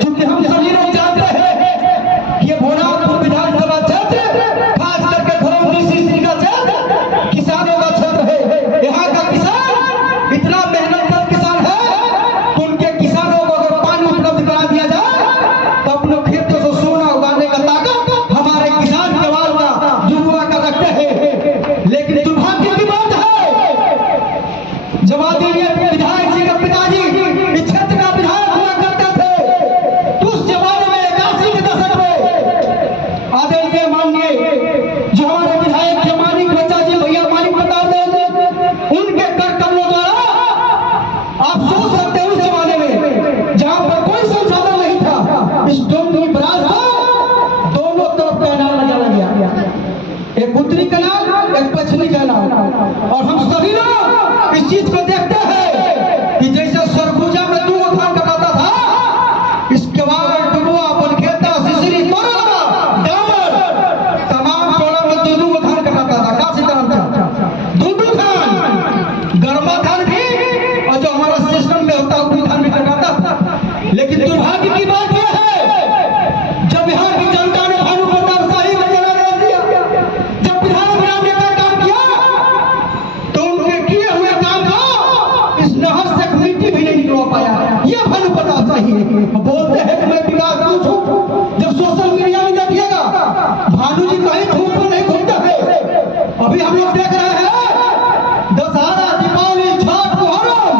क्योंकि हम सभी लोग जानते हैं कि ये भोलापुर विधानसभा क्षेत्र खास करके खरौंदी सिरसी का क्षेत्र किसानों का क्षेत्र है। यहाँ का किसान इतना मेहनतकश किसान है कि उनके किसानों को अगर पानी उपलब्ध करा दिया जाए तो अपने खेतों से सोना उगाने का ताकत हमारे किसान जवान का युवा का रखते हैं। लेकिन दुर्भाग्य की बात है जवादी विधायक जी का पिताजी इस क्षेत्र का विधायक हुआ करते थे। तो उस जमाने में 81 के दशक में आदरणीय माननीय जो हमारे विधायक थे मानिक बच्चा जी भैया मानिक प्रताप देव उनके कर कमलों द्वारा आप सोच सकते हैं उस जमाने में जहां पर कोई संसाधन नहीं था इस डोंगरी बराज पर दोनों तरफ कैनाल लगाया गया, एक उत्तरी कैनाल एक पश्चिमी कैनाल। और हम सभी लोग इस चीज को देखते हैं कि जैसे सरगुजा में 2 धान कटाता था इसके बाद डुबुआ बनखेता सिसरी डामर तमाम टोला में 2 धान कटाता था। का सिद्धांत था 2 धान गर्मा धान भी और जो हमारा सिस्टम में होता है धान भी कटाता था। लेकिन दुर्भाग्य की बात यह है जब यहाँ की जनता ने भानु प्रताप शाही को जला दिया, जब विधायक बनाने का काम किया तो उनके किए हुए काम को इस नहर से मिट्टी भी नहीं निकलवा पाया। ये भानु प्रताप शाही बोलते हैं कि मैं विकास पूछूं, जब सोशल मीडिया में देखिएगा भानु जी कहीं धूप में नहीं घूमते हैं। अभी हम लोग देख रहे हैं दशहरा दीपावली छठ मुहर्रम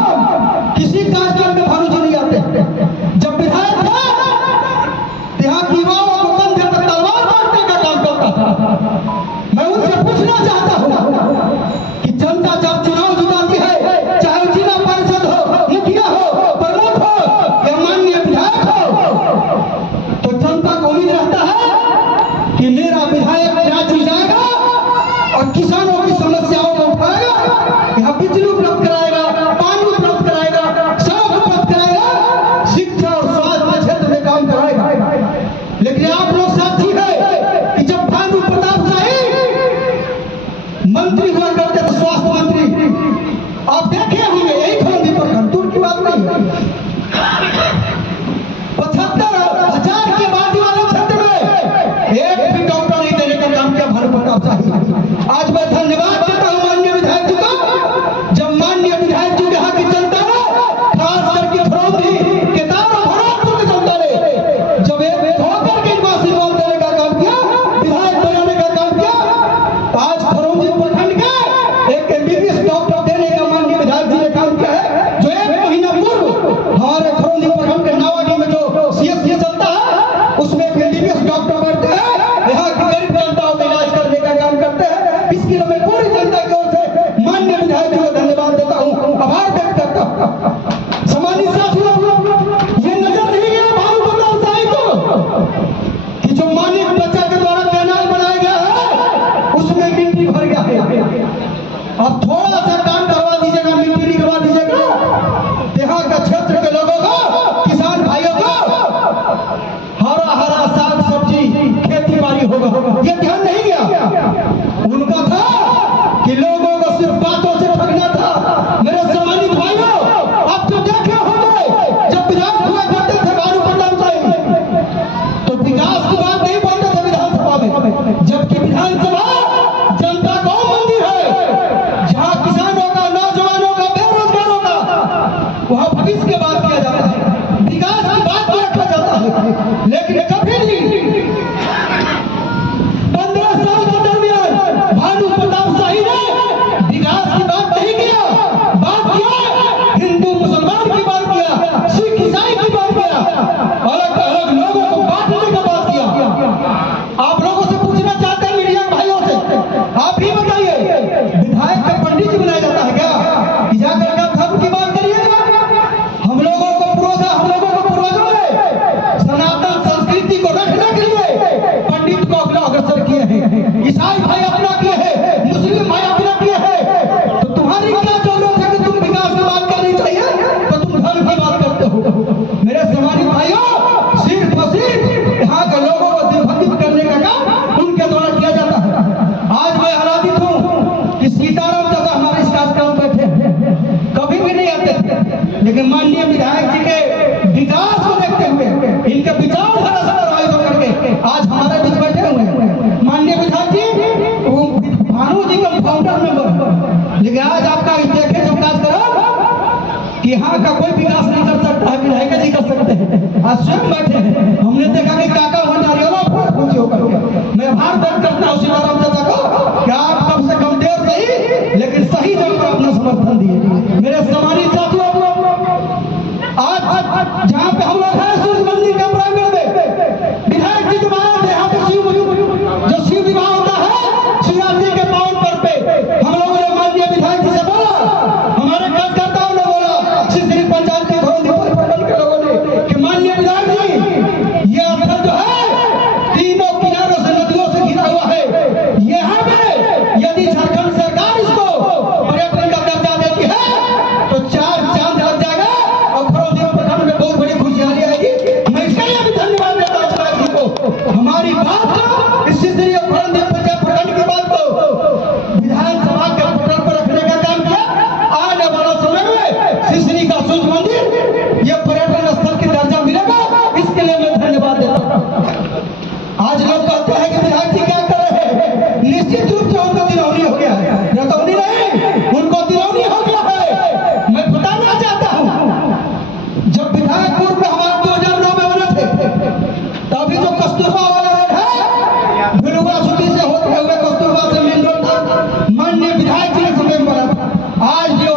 किसी कार्यक्रम में भानु जी नहीं आते। जब विधायक थे यहाँ की युवाओं को कंधे पर तलवार मारने का काम करता था। मैं उनसे पूछना चाहता हूँ कि जनता जब चुनाव जिताती है चाहे जिला परिषद हो मुखिया हो प्रमुख हो या माननीय विधायक हो तो जनता को उम्मीद रहता है कि मेरा विधायक राज्य जाएगा और किसानों की समस्याओं को उठाएगा, यहाँ बिजली उपलब्ध कराएगा, पानी उपलब्ध कराएगा, सड़क उपलब्ध कराएगा, शिक्षा और स्वास्थ्य क्षेत्र में काम कराएगा। लेकिन आप लोग साथी है कि जब भानु प्रताप शाही मंत्री हुआ करते थे स्वास्थ्य मंत्री, आप देखे होंगे यही खरौंदी प्रखंड दूर की बात नहीं है 75,000 की आबादी वाले क्षेत्र में एक भी डॉक्टर नहीं देने का काम किया भानु प्रताप शाही। आज मैं धन्यवाद देता हूं माननीय विधायक जी को। जब माननीय विधायक जी यहाँ की जनता ने खास करके खरौंदी केदार और भरतपुर की जनता ने जब एक होकर के इनको आशीर्वाद देने का काम किया, विधायक बनाने का काम किया, तो आज खरौंदी प्रखंड के एक एमबीबीएस डॉक्टर देने का माननीय विधायक जी ने काम किया है। जो 1 महीना पूर्व हमारे खरौंदी प्रखंड के नावाडी में जो सीएससी चलता है उसमें एमबीबीएस डॉक्टर बैठते हैं, यहाँ की गरीब जनता का इलाज करने का काम करते हैं। इसके लिए मैं पूरी जनता की ओर से माननीय विधायक जी को धन्यवाद देता हूँ, आभार व्यक्त करता हूँ। सम्मानित साथियों ये नजर नहीं गया भानु प्रताप शाही को कि जो मानिक बच्चा के द्वारा कैनाल बनाया गया है उसमें मिट्टी भर गया है। अब थोड़ा सा काम करवा दीजिएगा, मिट्टी निकलवा दीजिएगा, यहाँ का क्षेत्र के लोगों को किसान भाइयों को हरा हरा साग सब्जी खेती बाड़ी होगा। ये ध्यान नहीं गया उनका था कि लोगों को सिर्फ बातों से ठगना था। मेरे सम्मानित भाइयों आप तो देखे होंगे जब विधायक हुआ करते थे भानु प्रताप शाही तो विकास की बात नहीं बोलते थे विधानसभा में, जबकि विधानसभा जनता का मंदिर है जहाँ किसानों का नौजवानों का बेरोजगारों का वहाँ भविष्य की बात किया जाता है, विकास की बात भी रखा जाता है। लेकिन कभी नहीं 15 साल के दरमियान भानु प्रताप शाही ने विकास की बात नहीं किया, बात किया हिंदू मुसलमान की बात किया, सिख ईसाई की बात किया, अलग अलग लोगों को बांटने का बात किया। आप लोगों से पूछना चाहते हैं मीडिया भाइयों से, आप ही बताइए विधायक का पंडित जी बनाया जाता है क्या कि जाकर का धर्म की बात करिएगा? हम लोगों को पूर्वजों ने सनातन संस्कृति को रखने के लिए पंडित को अपना अग्रसर किए हैं, ईसाई भाई अपना किए हैं, मुस्लिम भाई अपना किए हैं। तो तुम्हारी क्या जरूरत है कि तुम विकास की बात करनी चाहिए तो तुम धर्म की बात करते हो? मेरे सम्मानित भाइयों सिर्फ और सिर्फ यहाँ के लोगों को दिग्भ्रमित करने का काम उनके द्वारा किया जाता है। आज मैं आनंदित हूँ कि सीताराम दादा हमारे इस कार्यक्रम में बैठे कभी भी नहीं आते थे, लेकिन माननीय विधायक जी के विकास आज स्वयं बैठे हैं। हमने देखा कि काका भंडारियों पूछे होकर मैं आभार व्यक्त करता हूँ सीताराम चाचा को कि आप कम से कम देर सही लेकिन सही जगह पर अपना समर्थन दिए। मेरे सम्मानित साथियों, आज जहाँ पे हम लोग हैं सूर्य मंदिर के प्रांगण में विधायक जी द्वारा यहाँ पे जो शिव विवाह होता है शिवरात्रि के पावन पर्व पे हम लोगों ने माननीय विधायक जी से बोला, हमारे कार्यकर्ताओं ने बोला, श्री पंचायत के प्रखंड के लोगों ने कि माननीय विधायक जी ये स्थल जो है तीनों किनारों से नदियों से घिरा हुआ है, यहाँ पे यदि झारखंड सरकार इसको पर्यटन का दर्जा देती है तो 4 चांद लग जाएगा और खरौंधी प्रखंड में बहुत बड़ी खुशहाली आएगी। मैं इसके लिए भी धन्यवाद देता हूँ विधायक जी को। हमारी बात को इस सिसरी और खरौंधी प्रखंड की बात को विधानसभा के पटल पर रखने का काम किया। आने वाला समय में सिसरी का सूर्य मंदिर ये पर्यटन स्थल की दर्जा मिलेगा, इसके लिए मैं धन्यवाद देता हूँ। आज लोग कहते हैं कि विधायक जी क्या कर रहे हैं, निश्चित रूप से उनको दिलौनी हो गया है, रतौनी नहीं, उनको दिलौनी हो गया है। मैं बताना चाहता हूँ जब विधायक पूर्व में हमारे 2009 में बने थे तभी जो कस्तूरबा वाला रोड है भिलुआ छुट्टी से होते हुए कस्तूरबा से मेन रोड था, माननीय विधायक जी के समय में बना था। आज जो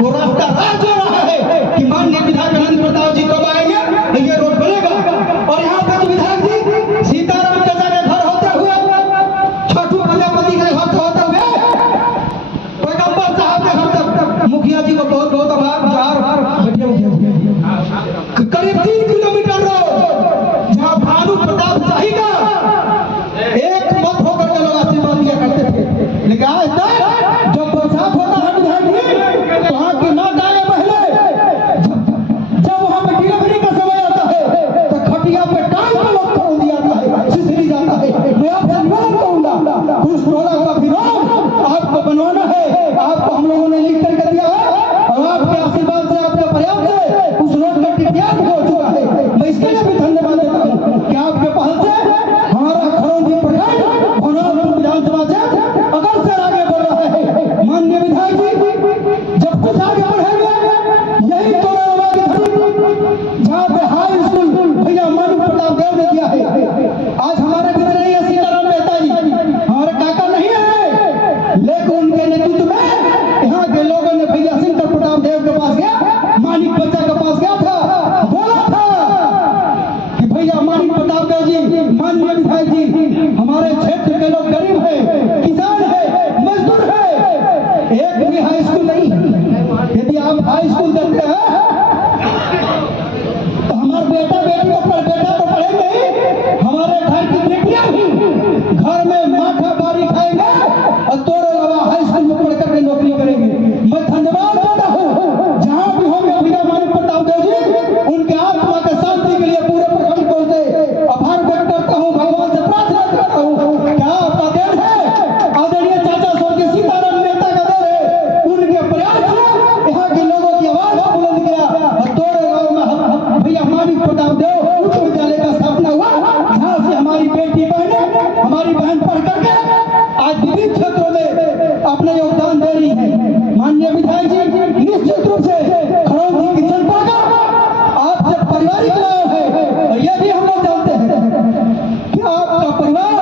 वो रास्ता राज हो रहा है कि माननीय विधायक आनंद प्रताप जी कब आएंगे ये रोड बनेगा। और यहाँ पे विधायक जी सीताराम चाचा के घर होते हुए छोटू प्रजापति के घर से होते हुए पैगंबर साहब के घर तक मुखिया जी को बहुत बहुत आभार। करीब 3 किलोमीटर रोड जहाँ भानु प्रताप शाही का एक मत होकर के लोग आशीर्वाद दिया करते थे, लेकिन आज तक जब बरसात होता है विधायक जी तो वहाँ की माता आए पहले जब वहाँ पे डिलीवरी का समय आता है तो खटिया पे टाइम पे लोग खोल दिया है, सिसरी जाता है। मैं आपसे निवेदन करूंगा उस टोला का विरोध आपको बनवाना है, आपको हम लोगों ने लिख करके दिया है और आपके आशीर्वाद से आपके प्रयास से उस रोड का टिकट हो चुका है। मैं इसके लिए भी धन्यवाद देता हूँ कि आपके पहल से हमारा खरौंधी प्रखंड भनौर विधानसभा से अगर से आगे बढ़ रहा है। माननीय विधायक जी जब कुछ आगे बढ़ेंगे यही तो जहाँ पे हाई स्कूल भैया मानव प्रताप देव ने दिया है। आज हमारे बीच नहीं है सीताराम मेहता जी, हमारे काका नहीं है, लेकिन उनके नेतृत्व में यहाँ के लोगों ने भैया शंकर प्रताप देव के पास गया, मानिक बच्चा के पास गया था, बोला था कि भैया मानिक प्रताप देव जी, माननीय विधायक जी हमारे क्षेत्र के लोग गरीब है, किसान है, मजदूर है, एक भी हाई स्कूल नहीं है। यदि आप हाई स्कूल देते हैं तो हमारे बेटा बेटी को बेटा तो पढ़ेंगे ही, हमारे घर की बेटियां भी घर में माथा बारी खाएंगे और तोरे अलावा हाई स्कूल में पढ़ करके नौकरी करेंगे। मैं धन्यवाद देता हूँ जहाँ भी होंगे भैया मानिक प्रताप देव जी, उनके आत्मा के शांति के लिए पूरे प्रखंड को से आभार व्यक्त करता हूँ, भगवान से प्रार्थना करता हूँ कि आपका देन है, आदरणीय चाचा स्वर्गीय सीताराम मेहता का देन है, उनके प्रयास से यहाँ के लोगों की आवाज बुलंद किया और तोरे गाँव में भैया मानिक प्रताप देव उच्च विद्यालय का स्थापना हुआ, जहाँ से हमारी बेटी बहनें, हमारी बहन पढ़ करके आज विभिन्न क्षेत्रों में अपना योगदान दे रही है। माननीय विधायक जी निश्चित रूप से खरौंधी की जनता का आपसे पारिवारिक लाभ है और ये भी हम लोग जानते हैं कि आपका परिवार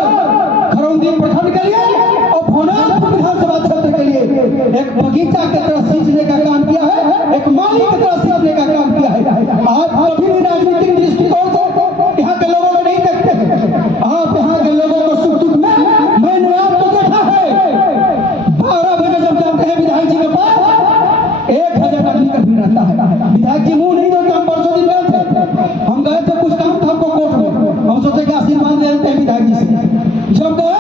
खरौंधी प्रखंड के लिए और भोनापुर विधानसभा क्षेत्र के लिए एक बगीचा की तरह सींचने का काम किया है, एक माली की तरह सींचने का काम किया है। आप कभी भी राजनीतिक दृष्टिकोण से यहाँ के लोगों को नहीं देखते हैं, आप यहाँ के लोगों को सुख दुख में मैंने आपको देखा है। 12 बजे जब जाते हैं विधायक जी के पास 1000 आदमी का भीड़ रहता है। विधायक जी मुंह नहीं देते, हम परसों दिन गए थे, हम गए थे कुछ काम था हमको कोर्ट में, हम सोचे कि आशीर्वाद ले लेते हैं विधायक जी से। जब गए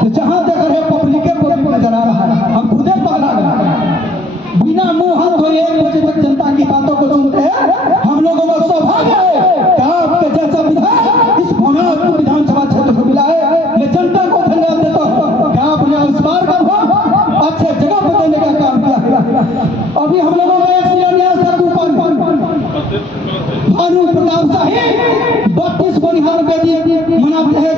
तो जहाँ देख रहे पब्लिक नजर आ रहा है, हम खुदे पगला गए। बिना मुंह हाथ धोए 1 बजे तक जनता की बातों को सुनते हैं। हम लोगों को सौभाग्य है कि आपके जैसा विधायक इस भोनापुर विधानसभा क्षेत्र को मिला है। मैं जनता को धन्यवाद देता हूँ कि आपने इस बार का वोट अच्छे जगह पर देने का काम किया है। अभी हम लोगों का एक शिलान्यास था भानु प्रताप शाही 32 बनिहार बेदी मनाते हैं